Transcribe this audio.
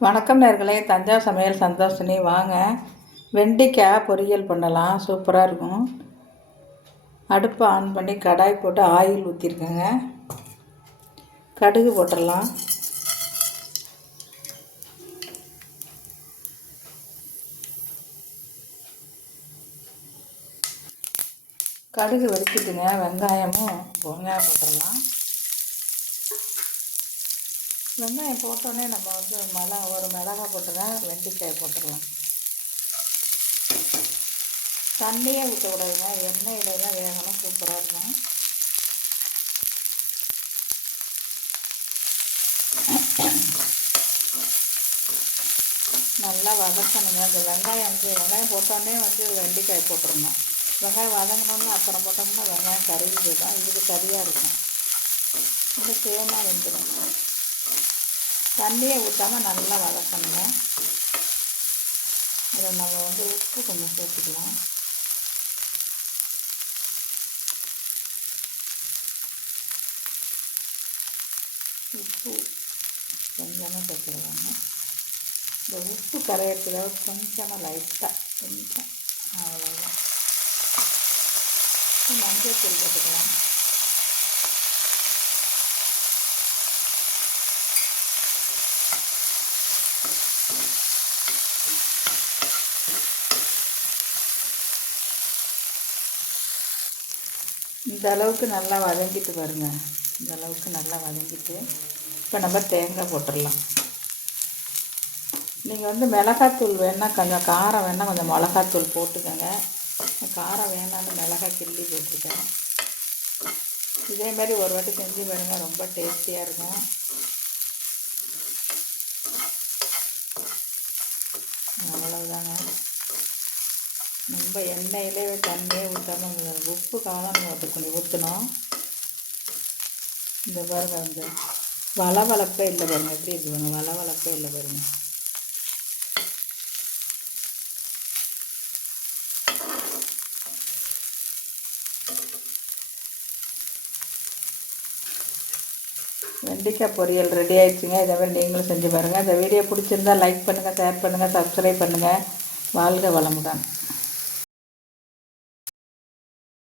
வணக்கம் நேர்களே, தஞ்சாவூர் சமையல் சந்தோஷினி. வாங்க வெண்டைக்காய் பொரியல் பண்ணலாம், சூப்பராக இருக்கும். அடுப்பை ஆன் பண்ணி கடாய் போட்டு ஆயில் ஊற்றிருக்கேங்க. கடுகு போட்டுடலாம். கடுகு வெடிச்சிட்டுங்க. வெங்காயம் போட்டுடலாம். வெங்காயம் போட்டோன்னே நம்ம ஒரு மிளகாய் போட்டுங்க, வெண்டைக்காய் போட்டுடலாம். தண்ணியே ஊற்றக்கூடாதுங்க, எண்ணெயில் தான் வேகணும், சூப்பராக இருக்கும். நல்லா வதக்கணுங்க. இந்த வெங்காயம் போட்டோன்னே வெண்டைக்காய் போட்டுருணும். வெங்காயம் வதங்கணுன்னு அப்புறம் போட்டோம்னா வெங்காயம் கருகி போய்டும். இதுக்கு சரியாக இருக்கும். இந்த சேமாக வெந்துடும். தண்ணியை ஊற்றாமல் நல்லா வதக்கணுங்க. இதில் நம்ம உப்பு கொஞ்சம் சேர்த்துக்கலாம். உப்பு கொஞ்சமாக சேர்த்துக்கலாங்க. இந்த உப்பு கரையிறதுக்காக கொஞ்சமாக லைட்டாக கொஞ்சம், அவ்வளோதான். மஞ்சள் தூள் போட்டுக்கலாம். இந்த அளவுக்கு நல்லா வதங்கிட்டு பாருங்கள். இந்த அளவுக்கு நல்லா வதங்கிட்டு இப்போ நம்ம தேங்காய் போட்டுடலாம். நீங்கள் மிளகாத்தூள் வேணால் கொஞ்சம் காரம் வேணால் கொஞ்சம் மிளகாத்தூள் போட்டுக்கோங்க. காரம் வேணாலும் மிளகாய் கிள்ளி போட்டிருக்கேன். இதே மாதிரி ஒரு வாட்டி செஞ்சு பாருங்கள், ரொம்ப டேஸ்டியாக இருக்கும். அவ்வளோதாங்க. ரொம்ப எண்ணெயிலே தண்ணியே ஊற்றாமல் உப்பு காலம் கொஞ்சம் ஊற்றணும். இந்த பாருங்க, வளவளப்பே இல்லை பாருங்கள், எப்படி இருக்குங்க, வளவளப்பே இல்லை பாருங்கள். வெண்டைக்காய் பொரியல் ரெடி ஆகிடுச்சுங்க. இதை மாதிரி நீங்களும் செஞ்சு பாருங்கள். இந்த வீடியோ பிடிச்சிருந்தால் லைக் பண்ணுங்கள், ஷேர் பண்ணுங்கள், சப்ஸ்கிரைப் பண்ணுங்கள். வாழ்க வளமுடன்.